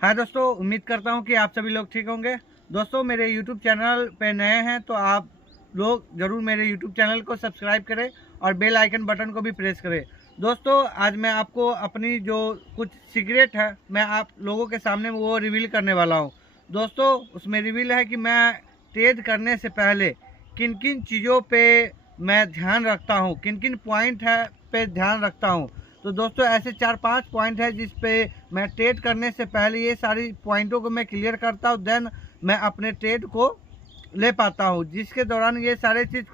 हाँ दोस्तों, उम्मीद करता हूँ कि आप सभी लोग ठीक होंगे। दोस्तों, मेरे YouTube चैनल पे नए हैं तो आप लोग ज़रूर मेरे YouTube चैनल को सब्सक्राइब करें और बेल आइकन बटन को भी प्रेस करें। दोस्तों, आज मैं आपको अपनी जो कुछ सीक्रेट है मैं आप लोगों के सामने वो रिवील करने वाला हूँ। दोस्तों, उसमें रिवील है कि मैं ट्रेड करने से पहले किन किन चीज़ों पे मैं ध्यान रखता हूँ, किन किन पॉइंट है पे ध्यान रखता हूँ। तो दोस्तों, ऐसे 4-5 पॉइंट है जिस पे मैं ट्रेड करने से पहले ये सारी पॉइंटों को मैं क्लियर करता हूँ, देन मैं अपने ट्रेड को ले पाता हूँ, जिसके दौरान ये सारे चीज़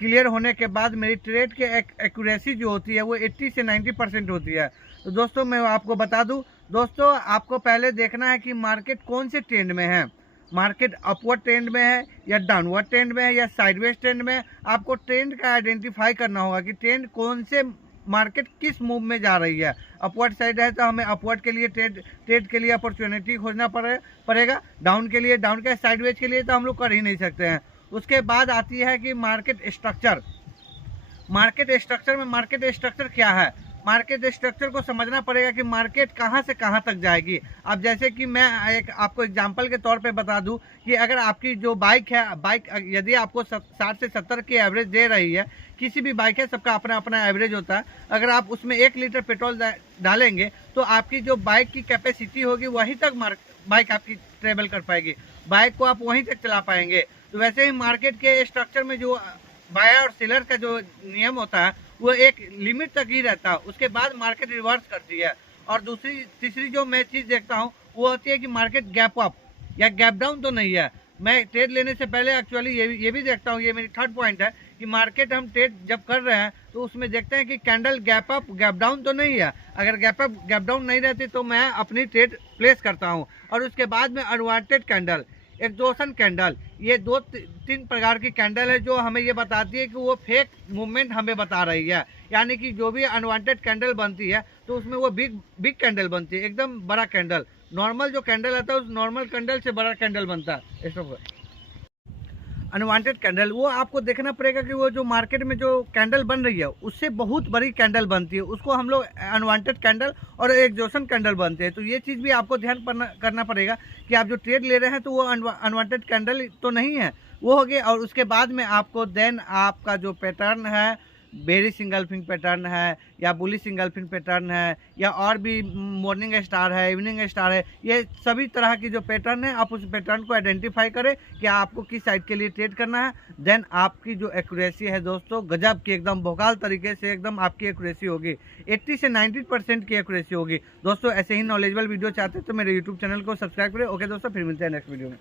क्लियर होने के बाद मेरी ट्रेड के एक्यूरेसी जो होती है वो 80 से 90% होती है। तो दोस्तों, मैं आपको बता दूं, दोस्तों आपको पहले देखना है कि मार्केट कौन से ट्रेंड में है। मार्केट अपवर्ड ट्रेंड में है या डाउनवर्ड ट्रेंड में है या साइडवेज ट्रेंड में है। आपको ट्रेंड का आइडेंटिफाई करना होगा कि ट्रेंड कौन से मार्केट किस मूव में जा रही है। अपवर्ड साइड है तो हमें अपवर्ड के लिए ट्रेड के लिए अपॉर्चुनिटी खोजना पड़ेगा। डाउन के लिए डाउन के साइडवेज के लिए तो हम लोग कर ही नहीं सकते हैं। उसके बाद आती है कि मार्केट स्ट्रक्चर। मार्केट स्ट्रक्चर क्या है। मार्केट स्ट्रक्चर को समझना पड़ेगा कि मार्केट कहां से कहां तक जाएगी। अब जैसे कि मैं एक आपको एग्जांपल के तौर पे बता दूं कि अगर आपकी जो बाइक है, बाइक यदि आपको 60 से 70 की एवरेज दे रही है, किसी भी बाइक है सबका अपना अपना एवरेज होता है। अगर आप उसमें 1 लीटर पेट्रोल डालेंगे तो आपकी जो बाइक की कैपेसिटी होगी वहीं तक बाइक आपकी ट्रेवल कर पाएगी, बाइक को आप वहीं तक चला पाएंगे। तो वैसे ही मार्केट के स्ट्रक्चर में जो बायर और सेलर का जो नियम होता है वो एक लिमिट तक ही रहता है, उसके बाद मार्केट रिवर्स करती है। और तीसरी जो मैं चीज़ देखता हूँ वो होती है कि मार्केट गैप अप या गैप डाउन तो नहीं है। मैं ट्रेड लेने से पहले एक्चुअली ये भी देखता हूँ, ये मेरी थर्ड पॉइंट है कि मार्केट हम ट्रेड जब कर रहे हैं तो उसमें देखते हैं कि candle gap up gap down तो नहीं है। अगर गैप अप गैप डाउन नहीं रहती तो मैं अपनी ट्रेड प्लेस करता हूँ। और उसके बाद में अनवांटेड कैंडल, एक्सॉशन कैंडल, ये 2-3 प्रकार की कैंडल है जो हमें ये बताती है कि वो फेक मूवमेंट हमें बता रही है। यानी कि जो भी अनवांटेड कैंडल बनती है तो उसमें वो बिग कैंडल बनती है, एकदम बड़ा कैंडल। नॉर्मल जो कैंडल आता है उस नॉर्मल कैंडल से बड़ा कैंडल बनता है। अनवांटेड कैंडल वो आपको देखना पड़ेगा कि वो जो मार्केट में जो कैंडल बन रही है उससे बहुत बड़ी कैंडल बनती है, उसको हम लोग अनवांटेड कैंडल और एग्जॉशन कैंडल बनते हैं। तो ये चीज़ भी आपको ध्यान करना पड़ेगा कि आप जो ट्रेड ले रहे हैं तो वो अनवांटेड कैंडल तो नहीं है, वो हो गया। और उसके बाद में आपको देन आपका जो पैटर्न है, बेरी सिंगल्फिंग पैटर्न है या बुली सिंगल्फिंग पैटर्न है या और भी मॉर्निंग स्टार है, इवनिंग स्टार है, ये सभी तरह की जो पैटर्न है आप उस पैटर्न को आइडेंटिफाई करें कि आपको किस साइड के लिए ट्रेड करना है। देन आपकी जो एक्यूरेसी है दोस्तों गजब की, एकदम भोकाल तरीके से एकदम आपकी एक्यूरेसी होगी, 80 से 90% की एक्यूरेसी होगी। दोस्तों, ऐसे ही नॉलेजेबल वीडियो चाहते हैं तो मेरे यूट्यूब चैनल को सब्सक्राइब करें। ओके दोस्तों, फिर मिलते हैं नेक्स्ट वीडियो में।